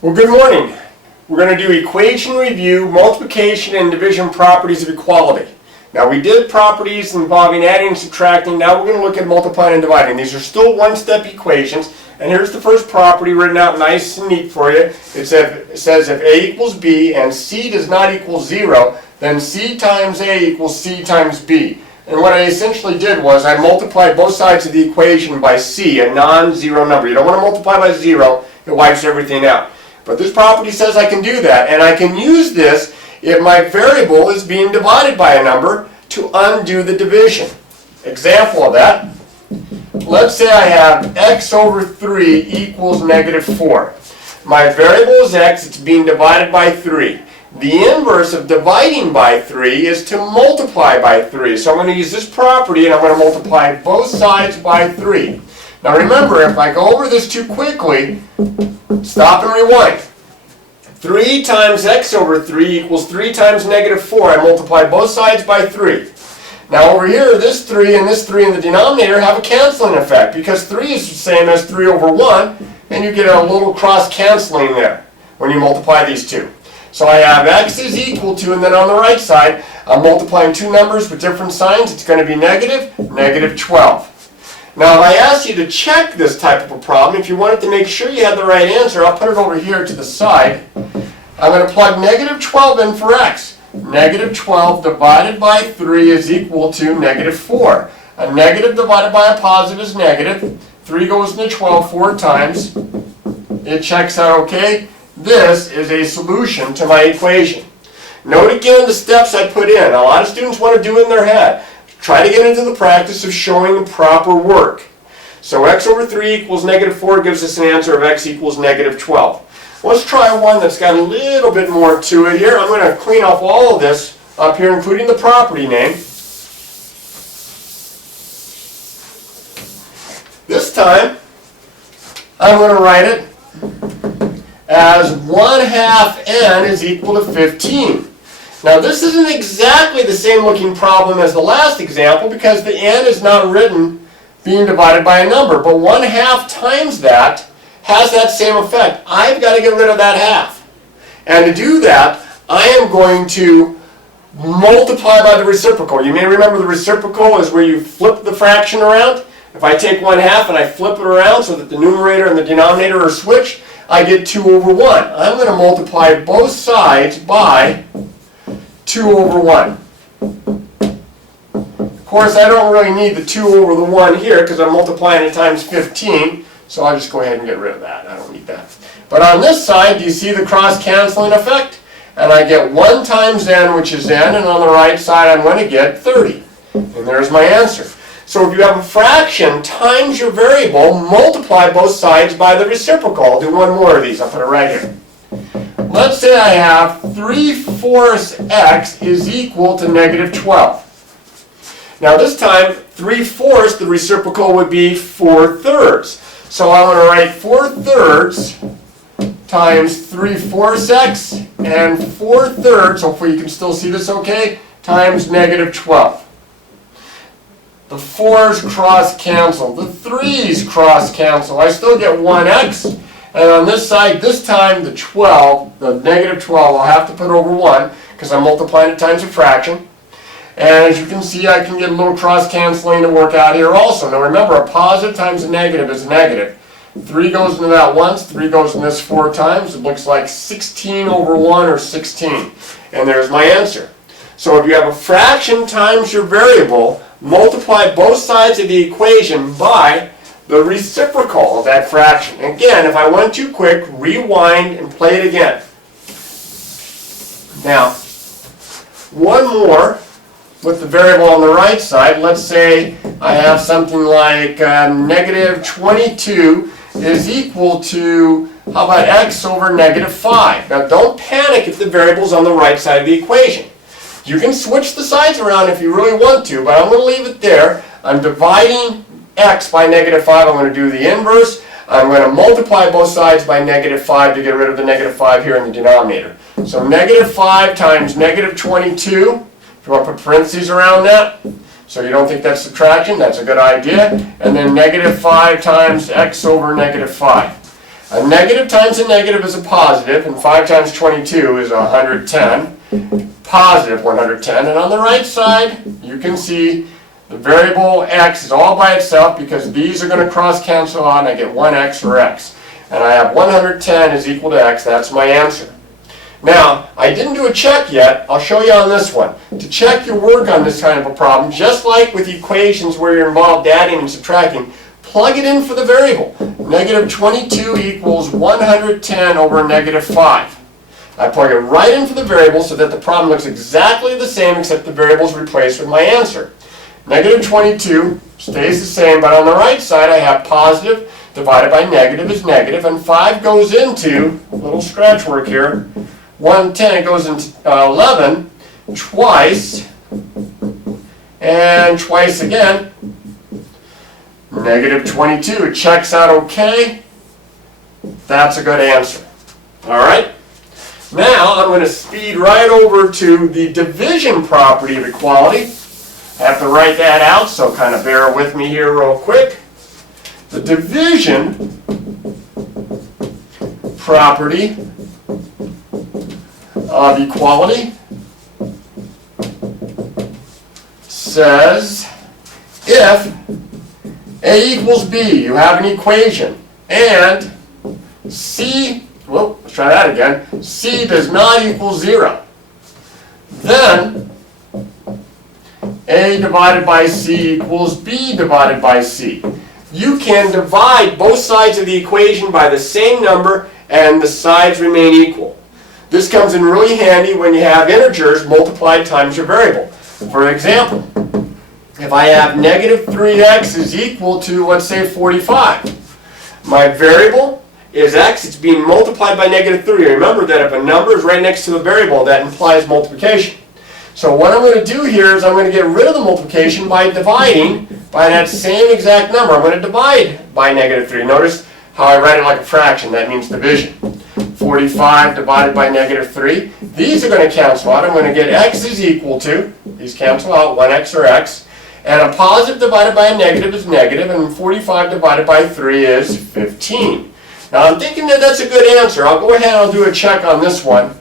Well, good morning. We're going to do equation review, multiplication, and division properties of equality. Now, we did properties involving adding and subtracting. Now we're going to look at multiplying and dividing. These are still one-step equations. And here's the first property written out nice and neat for you. It says if A equals B and C does not equal 0, then C times A equals C times B. And what I essentially did was I multiplied both sides of the equation by C, a non-zero number. You don't want to multiply by 0. It wipes everything out. But this property says I can do that, and I can use this if my variable is being divided by a number to undo the division. Example of that, let's say I have x over 3 equals negative 4. My variable is x, it's being divided by 3. The inverse of dividing by 3 is to multiply by 3. So I'm going to use this property and I'm going to multiply both sides by 3. Now remember, if I go over this too quickly, stop and rewind. 3 times x over 3 equals 3 times negative 4. I multiply both sides by 3. Now over here, this 3 and this 3 in the denominator have a canceling effect because 3 is the same as 3 over 1, and you get a little cross-canceling there when you multiply these two. So I have x is equal to, and then on the right side, I'm multiplying two numbers with different signs. It's going to be negative 12. Now, if I ask you to check this type of a problem, if you wanted to make sure you had the right answer, I'll put it over here to the side. I'm going to plug negative 12 in for x. Negative 12 divided by 3 is equal to negative 4. A negative divided by a positive is negative. 3 goes into 12 4 times. It checks out okay. This is a solution to my equation. Note again the steps I put in. A lot of students want to do it in their head. Try to get into the practice of showing the proper work. So x over 3 equals negative 4 gives us an answer of x equals negative 12. Let's try one that's got a little bit more to it here. I'm going to clean off all of this up here, including the property name. This time, I'm going to write it as 1/2 n is equal to 15. Now this isn't exactly the same looking problem as the last example because the n is not written being divided by a number, but 1/2 times that has that same effect. I've got to get rid of that half. And to do that, I am going to multiply by the reciprocal. You may remember the reciprocal is where you flip the fraction around. If I take 1/2 and I flip it around so that the numerator and the denominator are switched, I get 2 over 1. I'm going to multiply both sides by 2 over 1. Of course, I don't really need the 2 over the 1 here because I'm multiplying it times 15, so I'll just go ahead and get rid of that. I don't need that. But on this side, do you see the cross-canceling effect? And I get 1 times n, which is n, and on the right side I'm going to get 30. And there's my answer. So if you have a fraction times your variable, multiply both sides by the reciprocal. I'll do one more of these. I'll put it right here. Let's say I have 3/4 x is equal to negative 12. Now this time, 3/4, the reciprocal would be 4/3. So I'm going to write 4/3 times 3/4 x and 4/3, hopefully you can still see this okay, times negative 12. The 4's cross-cancel. The 3's cross-cancel. I still get 1x. And on this side, this time, the 12, the negative 12, I'll have to put over 1 because I'm multiplying it times a fraction. And as you can see, I can get a little cross-canceling to work out here also. Now remember, a positive times a negative is a negative. 3 goes into that once, 3 goes in this 4 times. It looks like 16 over 1 or 16. And there's my answer. So if you have a fraction times your variable, multiply both sides of the equation by the reciprocal of that fraction. Again, if I went too quick, rewind and play it again. Now, one more with the variable on the right side. Let's say I have something like negative 22 is equal to, how about x over negative 5? Now don't panic if the variable's on the right side of the equation. You can switch the sides around if you really want to, but I'm going to leave it there. I'm dividing x by negative 5. I'm going to do the inverse. I'm going to multiply both sides by negative 5 to get rid of the negative 5 here in the denominator. So negative 5 times negative 22. If you want to put parentheses around that, so you don't think that's subtraction, that's a good idea. And then negative 5 times x over negative 5. A negative times a negative is a positive, and 5 times 22 is 110. Positive 110. And on the right side, you can see the variable x is all by itself because these are going to cross cancel out and I get 1x or x. And I have 110 is equal to x. That's my answer. Now, I didn't do a check yet. I'll show you on this one. To check your work on this kind of a problem, just like with equations where you're involved adding and subtracting, plug it in for the variable. Negative 22 equals 110 over negative 5. I plug it right in for the variable so that the problem looks exactly the same except the variable is replaced with my answer. Negative 22 stays the same, but on the right side I have positive divided by negative is negative, and 5 goes into, a little scratch work here, 110 goes into 11 twice, and twice again. Negative 22, it checks out okay. That's a good answer. All right? Now I'm going to speed right over to the division property of equality. I have to write that out, so kind of bear with me here real quick. The division property of equality says if A equals B, you have an equation, and C, well, let's try that again, C does not equal 0, then A divided by C equals B divided by C. You can divide both sides of the equation by the same number and the sides remain equal. This comes in really handy when you have integers multiplied times your variable. For example, if I have negative 3x is equal to, let's say, 45. My variable is x, it's being multiplied by negative 3. Remember that if a number is right next to the variable, that implies multiplication. So what I'm going to do here is I'm going to get rid of the multiplication by dividing by that same exact number. I'm going to divide by negative 3. Notice how I write it like a fraction. That means division. 45 divided by negative 3. These are going to cancel out. I'm going to get x is equal to, these cancel out, 1x or x. And a positive divided by a negative is negative, and 45 divided by 3 is 15. Now I'm thinking that that's a good answer. I'll go ahead and I'll do a check on this one.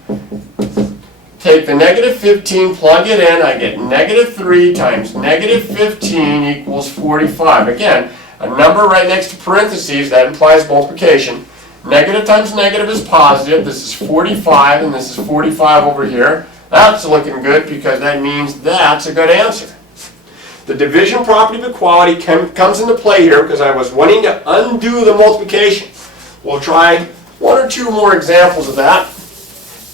Take the negative 15, plug it in, I get negative 3 times negative 15 equals 45. Again, a number right next to parentheses, that implies multiplication. Negative times negative is positive. This is 45, and this is 45 over here. That's looking good because that means that's a good answer. The division property of equality comes into play here because I was wanting to undo the multiplication. We'll try one or two more examples of that.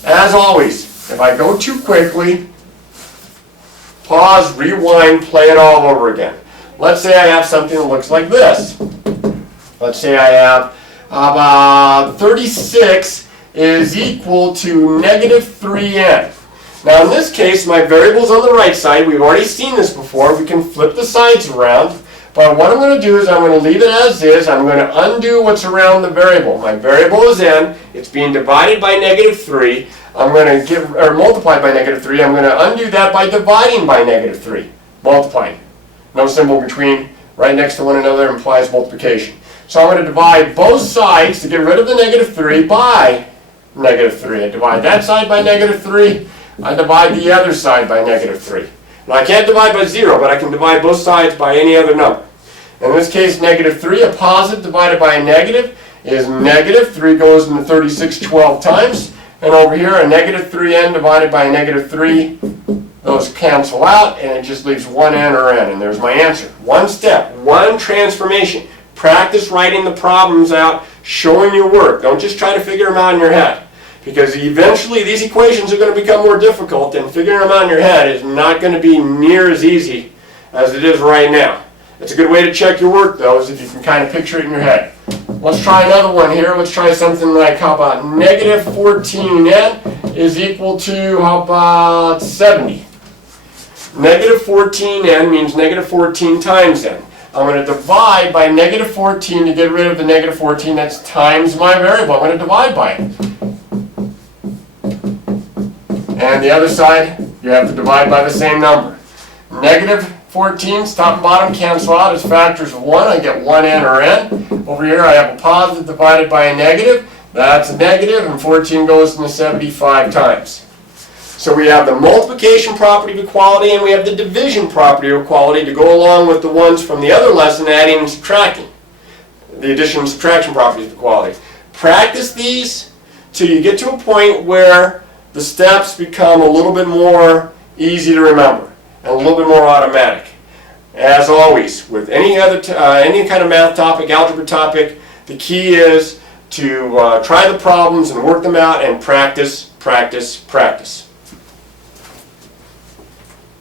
As always, if I go too quickly, pause, rewind, play it all over again. Let's say I have something that looks like this. Let's say I have 36 is equal to negative 3n. Now in this case, my variable's on the right side. We've already seen this before. We can flip the sides around. But what I'm going to do is I'm going to leave it as is. I'm going to undo what's around the variable. My variable is n. It's being divided by negative 3. I'm going to multiply by negative 3. I'm going to undo that by dividing by negative 3. Multiplying. No symbol between, right next to one another implies multiplication. So I'm going to divide both sides to get rid of the negative 3 by negative 3. I divide that side by negative 3. I divide the other side by negative 3. Now I can't divide by 0, but I can divide both sides by any other number. In this case, negative 3, a positive divided by a negative is negative. 3 goes into 36 12 times. And over here, a negative 3n divided by a negative 3, those cancel out, and it just leaves one n or n. And there's my answer. One step, one transformation. Practice writing the problems out, showing your work. Don't just try to figure them out in your head. Because eventually these equations are going to become more difficult, and figuring them out in your head is not going to be near as easy as it is right now. It's a good way to check your work, though, is if you can kind of picture it in your head. Let's try another one here. Let's try something like, how about negative 14n is equal to, how about 70? Negative 14n means negative 14 times n. I'm going to divide by negative 14 to get rid of the negative 14. That's times my variable. I'm going to divide by it. And the other side, you have to divide by the same number. Negative 14's top and bottom cancel out as factors of 1. I get 1n or n. Over here I have a positive divided by a negative. That's a negative, and 14 goes into 75 times. So we have the multiplication property of equality and we have the division property of equality to go along with the ones from the other lesson, adding and subtracting. The addition and subtraction properties of equality. Practice these till you get to a point where the steps become a little bit more easy to remember and a little bit more automatic. As always, with any kind of math topic, algebra topic, the key is to try the problems and work them out and practice, practice, practice.